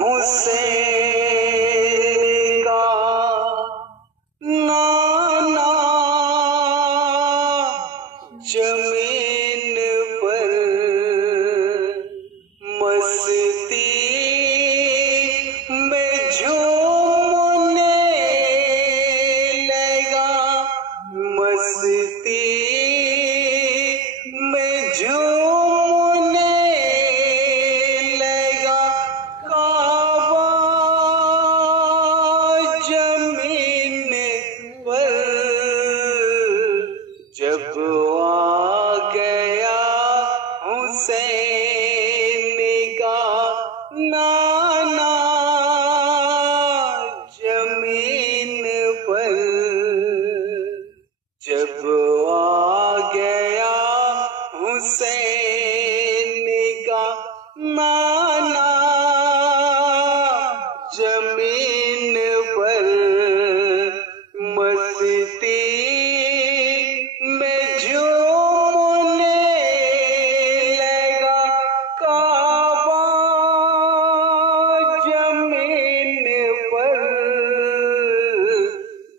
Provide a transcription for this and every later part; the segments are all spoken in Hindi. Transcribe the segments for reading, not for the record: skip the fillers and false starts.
हुसैन का नाना जमीन पर मस्ती में झूमने लगा, मस्ती में झूमने लगा। काबा जमीन पर जब आ गया हुसैन का नाना जमीन पर, जब आ गया हुसैन का नाना जमीन पर मस्ती में झूमने लगा। काबा जमीन पर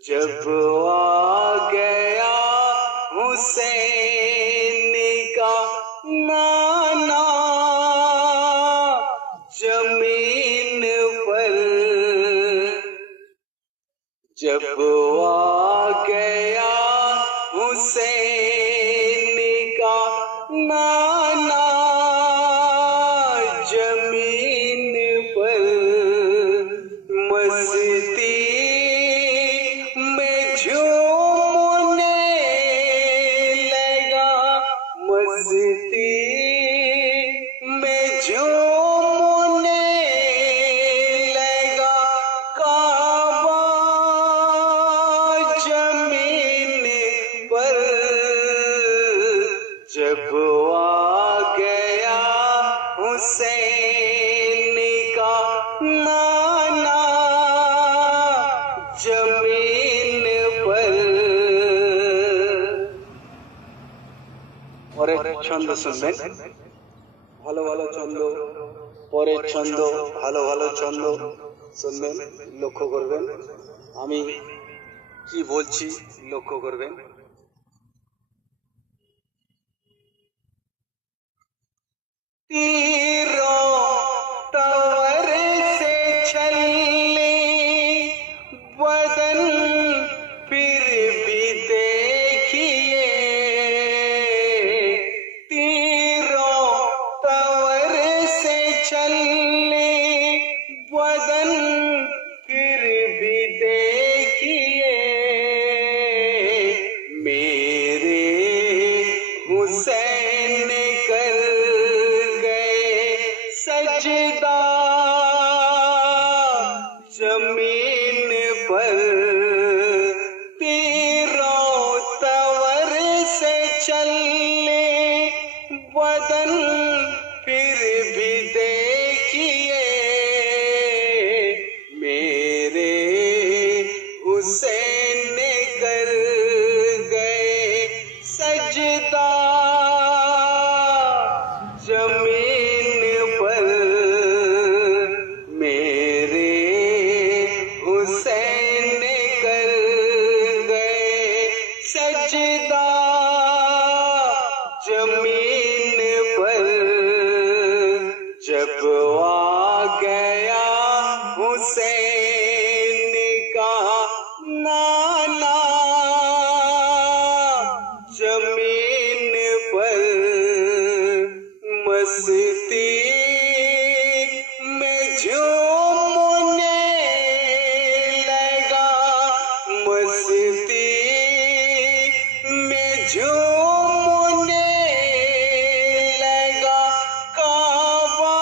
जब आ गया हुसैन का नाना जमीन पर, जब आ गया हुसैन का नाना जमीन पर मस्ती में झूमने लगा, मस्ती में झूमने लगा। काबा जमीन पर जब आ गया हुसैन का नाना जमीन पर। পরের ছন্দ শুনবেন, ভালো ভালো ছন্দ, পরের ছন্দ ভালো ভালো ছন্দ শুনবেন, লক্ষ্য করবেন আমি কি বলছি, লক্ষ্য করবেন। तीरों तवर से छलनी बदन फिर भी देखिए, तीरों तवर से छलनी बदन फिर भी देखिए। मेरे हुसैन कर सजदा जमीन पर, तीरों तवर से चले बदन फिर भी देखिए। मेरे हुसैन कर गए सजदा जमीन पर, मेरे हुसैन कर गए सजदा जमीन पर। जब आ गया हुसैन का नाना जमीन पर मस्ती में झूमने लगा, मस्ती में झूमने लगा। काबा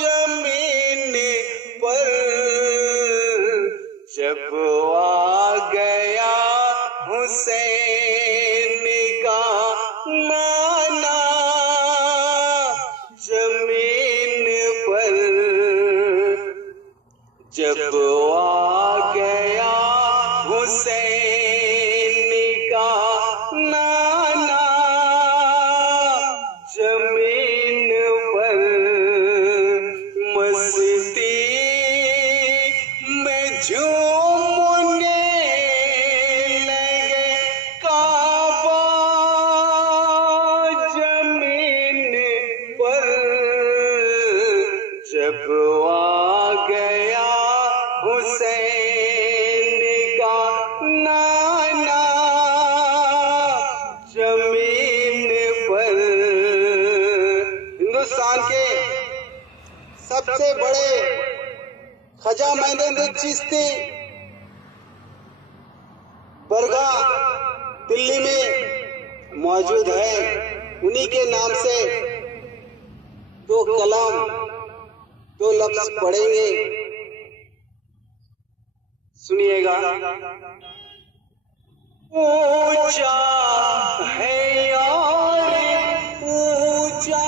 जमीन पर जब आ गया हुसैन का नाना जमीन पर, जब आ गया हुसैन का नाना जमीन पर सबसे बड़े ख्वाजा मोइनुद्दीन चिश्ती दरगाह दिल्ली में मौजूद है। उन्हीं के नाम से दो कलाम, दो लफ्ज पढ़ेंगे, सुनिएगा। ऊंचा है यार ऊंचा,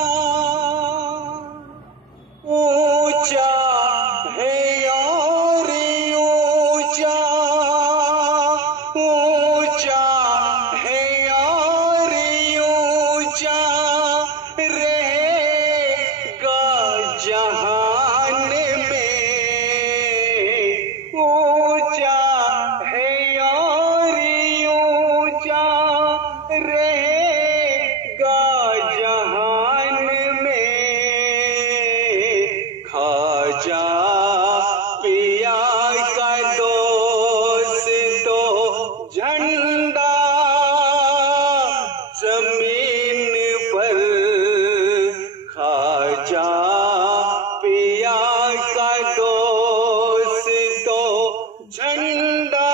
ऊंचा है यार ऊंचा, ऊंचा है यार ऊंचा, रहेगा जहान में। ऊंचा है यार ऊंचा, रहेगा जहान में। ख्वाजा पिया का दोस्त तो झंडा जमीन पर। ख्वाजा पिया का दोस्त तो झंडा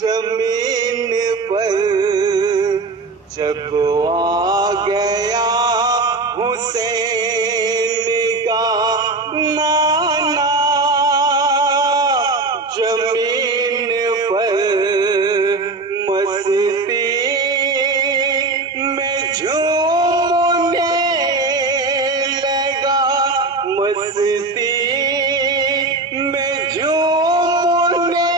जमीन पर। जब आ गया हुसैन का नाना जमीन पर, मस्ती में झूमने लगा, मस्ती में झूमने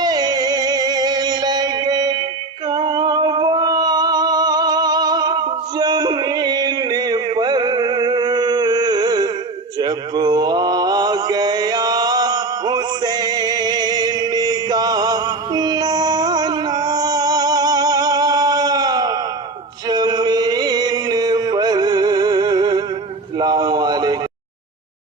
लगे। काबा जमीन पर जब आ गया हुसैन का